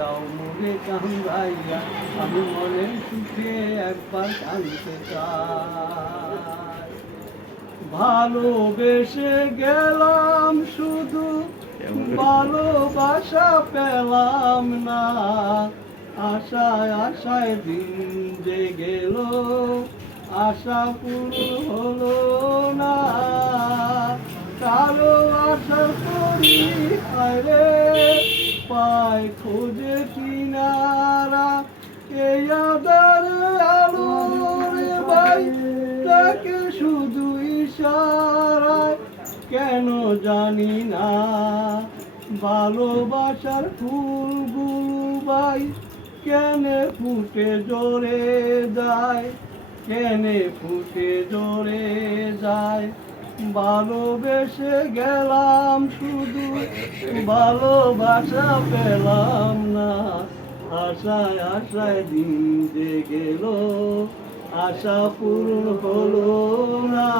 যাও মনে কান্দাইয়া, আমি মনের সুখে একবার কাঁদতে চাই। ভালোবেসে গেলাম শুধু, ভালোবাসা পেলাম না। আশায় আশায় দিন যে গেল, আশা পূরণ হলো না। কারো আশার পরিহারে পায় খোঁজে কিনারা, এই আধার আলোর ভাই তাকে শুধু ইশারায়, কেন জানি না। ভালোবাসার ফুলগুলো ভাই কেনে ফুটে ঝরে যায়, কেনে ফুটে ঝরে যায়। ভালোবেসে গেলাম শুধু, ভালোবাসা পেলাম না। আশায় আশায় দিন যে গেল, আশা পূরণ হলো না।